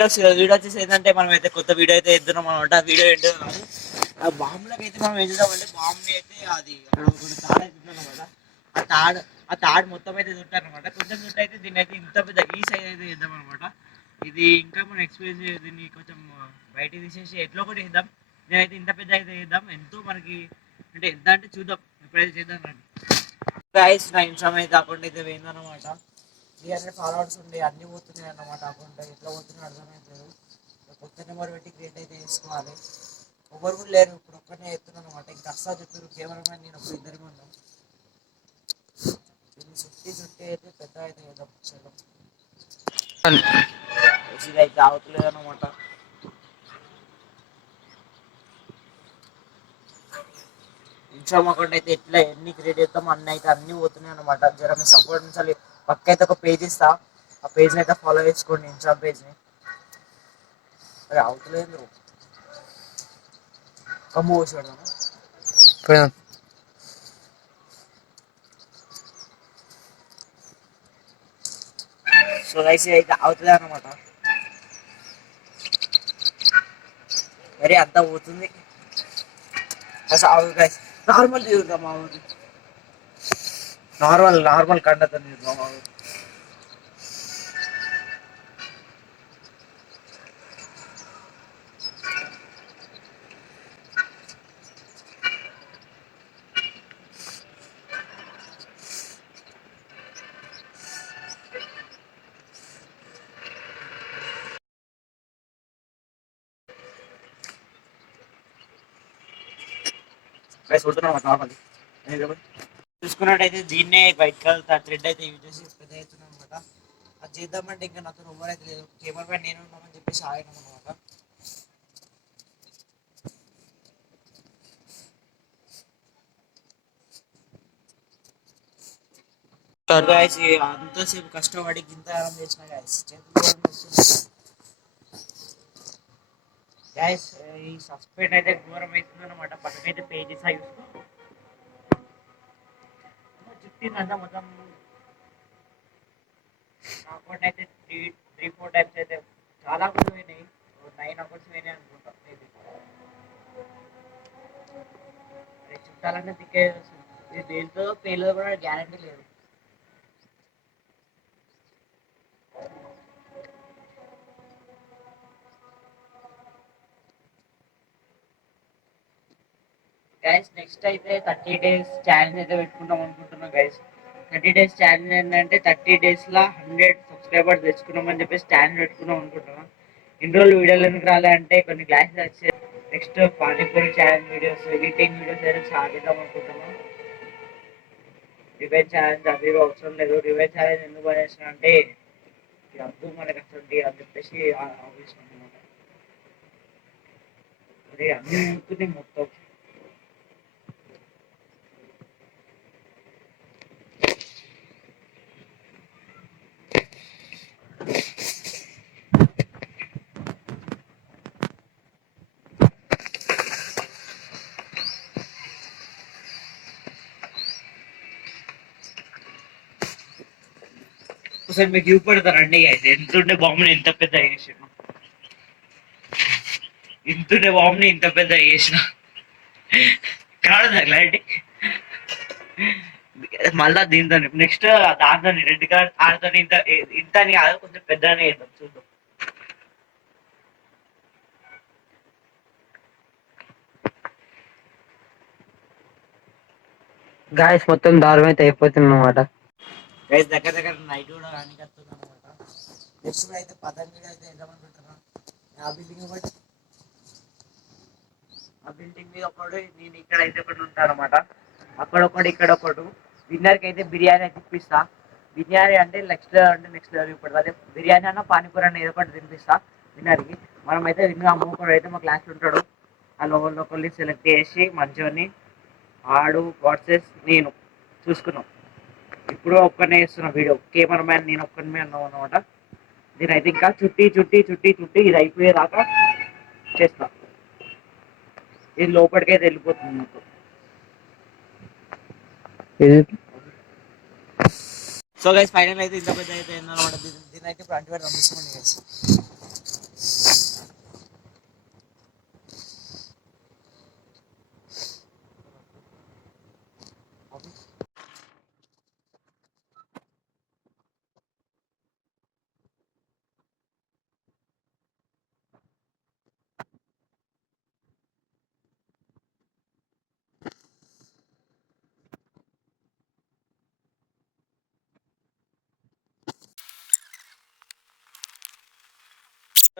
Video వచ్చేసి ఏంటంటే మనం అయితే కొత్త వీడియో అయితే వేద్దాం అనమాట. వీడియో ఏంటో కాదు, ఆ బాంబులకి అయితే మనం ఏం చేద్దామంటే బాంబుని అయితే అది అక్కడ ఒక తాడు అయితే అనమాట. ఆ తాడు మొత్తం అయితే చుట్టారు అనమాట. కొంచెం చుట్టూ అయితే దీన్ని అయితే ఇంత పెద్ద ఈ సైజ్ అయితే వేద్దాం అనమాట. ఇది ఇంకా మనం ఎక్స్పీరియన్స్ దీన్ని కొంచెం బయట తీసేసి ఎట్లా ఒకటి వేద్దాం. నేనైతే ఇంత పెద్ద అయితే వేద్దాం. ఎంతో మనకి అంటే ఎంత అంటే చూద్దాం, ఎప్పుడైతే చేద్దాం రండి గైస్. నా ఇన్స్టాగ్రామ్ అయితే అకౌంట్ అయితే పోయిందన్నమాట. 300 ఫాలోవర్స్ ఉండే అన్ని పోతున్నాయి అన్నమాట. అకౌంట్ ఎట్లా పోతున్నాయి అర్థమవుతుంది. కొత్త నెంబర్ పెట్టి క్రియేట్ అయితే చేసుకోవాలి. ఎవరు కూడా లేరు, ఇప్పుడు ఒక్కనే ఎత్తున్నాను అనమాట. ఇంకా అస్సలు చెప్పారు కెమెరామెన్ నేను ఒక ఇద్దరికి ఉన్నాం. దీన్ని చుట్టి అయితే పెద్ద అయితే ఏదో అయితే ఆగుతలేదు అనమాట. ఇన్స్టాగ్రామ్ అకౌంట్ అయితే ఎట్లా ఎన్ని క్రియేట్ చేస్తాం అన్ని అయితే అన్ని పోతున్నాయి అనమాట. జర మీ సపోర్ట్ నుంచి పక్క అయితే ఒక పేజ్ ఇస్తా, ఆ పేజ్ అయితే ఫాలో చేసుకోండి, ఇన్స్టాగ్రామ్ పేజ్ని. అరే అవుతలేదు కమ్ము పోసి పెడదాము. సో గైస్ అయితే అవుతుంది అన్నమాట. మరి అంతా పోతుంది అసలు గైస్. నార్మల్ తిరుగుతాం మా ఊరి, నార్మల్ కండతో తిరుగుతాం మా ఊరి. నార్మల్ చూసుకున్నట్టయితే దీన్నే వైట్ కలర్ థ్రెడ్ అయితే యూజ్ చేసి పెద్ద అవుతున్నాం అనమాట. అది చేద్దామంటే ఇంకా నాతో ఎవరు అయితే లేదు, కెమెరా నేను ఉన్నామని చెప్పేసి ఆగినాం అనమాట. అంతసేపు కష్టపడి గింత ఆరం చేసిన గాయస్ గాయస్. ఈ సస్పెండ్ అయితే ఘోరం అవుతుంది అనమాట. పక్కనైతే పేజెస్ అయి చుట్టిందంతా మొత్తం. అకౌంట్ అయితే త్రీ ఫోర్ టైమ్స్ అయితే చాలా కూడా పోయినాయి. 9 అకౌంట్స్ పోయినాయి అనుకుంటా మేబీ. చుట్టాలంటే దిక్కే ఇది దేంతో పేర్లో కూడా గ్యారంటీ లేదు. గైస్ నెక్స్ట్ అయితే 30 days ఛాలెంజ్ అయితే పెట్టుకుంటాం అనుకుంటున్నాం గైస్. 30 days ఛాలెంజ్ ఏంటంటే 30 days లా 100 సబ్స్క్రైబర్స్ తెచ్చుకున్నామని చెప్పేసి ఛాలెంజ్ పెట్టుకుందాం అనుకుంటున్నాం. ఇన్ని రోజులు వీడియోలు ఎందుకు రాలంటే కొన్ని క్లాసెస్ వచ్చాయి. Next panipuri challenge videos, editing videos అయితే స్టార్ట్ చేద్దాం అనుకుంటున్నాం. రివెంజ్ ఛాలెంజ్ అది అవసరం లేదు. రివెంజ్ ఛాలెంజ్ ఎందుకు పడేసిన అంటే అద్దు మనకి అసలు అని చెప్పేసి ఆలోచిస్తున్నాం అనమాట. అదే అన్ని ఉంటుంది మొత్తం. ఒకసారి మీకు చూపెడతారండి అయితే ఎంతుండే బాంబుని ఎంత పెద్ద చేసిన, ఇంతుండే బాంబుని ఇంత పెద్ద చేసిన కాదు క్లారిటీ. మళ్ళా దీంతో నెక్స్ట్ దాంతో రెడ్ కలర్ ఆడుతో ఇంత ఇంత అని కాదు, కొంచెం పెద్దనే చేద్దాం చూద్దాం. గాయస్ మొత్తం దారుణం అయితే అయిపోతుంది అనమాట. గైస్ దగ్గర దగ్గర నైట్ కూడా రానికి వస్తుంది అనమాట. నెక్స్ట్ అయితే పతంగి అయితే వెళ్దామనుకుంటున్నాను. ఆ బిల్డింగ్ బట్టి ఆ బిల్డింగ్ మీద ఒకడు, నేను ఇక్కడ అయితే ఒకటి ఉంటాను అనమాట. అక్కడ ఒకటి ఇక్కడ ఒకటి. విన్నర్కి అయితే బిర్యానీ అయితే ఇప్పిస్తా. బిర్యానీ అంటే నెక్స్ట్ లెవెల్ ఇప్పుడు అదే బిర్యానీ అన్న పానీపూరి అన్న ఏదో ఒకటి తినిపిస్తా విన్నర్కి. మనమైతే విన్నర్ అమ్ముకోడు అయితే మా క్లాస్లో ఉంటాడు. ఆ ఒకరిని సెలెక్ట్ చేసి మంచిగా ఆడు వర్సెస్ నేను చూసుకున్నాం. ఇప్పుడు ఒక్కనే వేస్తున్న వీడియో, కెమెరా మ్యాన్ నేను ఒక్కనే అన్నాం అనమాట. నేనైతే ఇంకా చుట్టి ఇది అయిపోయేదాకా చేస్తా. ఇది లోపలికైతే వెళ్ళిపోతుంది నాకు. సో గైస్ ఫైనల్ అయితే ఇంత పెద్ద అయితే అనమాట. దీని అయితే ఇప్పుడు 20 పంపిస్తుంది గైస్.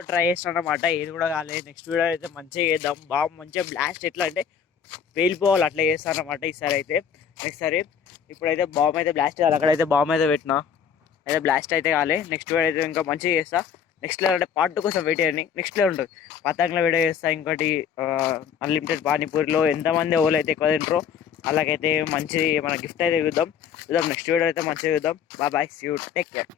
ట్రై చేస్తాను అనమాట, ఏది కూడా కాలేదు. నెక్స్ట్ వీడియో అయితే మంచిగా చేద్దాం. బాంబ్ మంచిగా బ్లాస్ట్ ఎట్లా అంటే పేలిపోవాలి అట్లా చేస్తాను అనమాట ఈసారి అయితే. నెక్స్ట్ సారి ఇప్పుడైతే బాంబ్ అయితే బ్లాస్ట్ చేయాలి. అక్కడైతే బాంబ్ అయితే పెట్టినా, అయితే బ్లాస్ట్ అయితే కాలే. నెక్స్ట్ వీడియో అయితే ఇంకా మంచిగా చేస్తా. నెక్స్ట్ లెవెల్ అంటే పార్ట్ 2 కోసం వెయిట్ చేయండి. నెక్స్ట్ లెవెల్ ఉంటుంది, పతంగుల వీడియో చేస్తా. ఇంకోటి అన్లిమిటెడ్ పానీపూరిలో ఎంతమంది ఎవరు అయితే ఎక్కువ తింటారో అలాగైతే మంచి మన గిఫ్ట్ అయితే చూద్దాం. నెక్స్ట్ వీడియో అయితే మంచిగా చూద్దాం. Bye, see you, take care.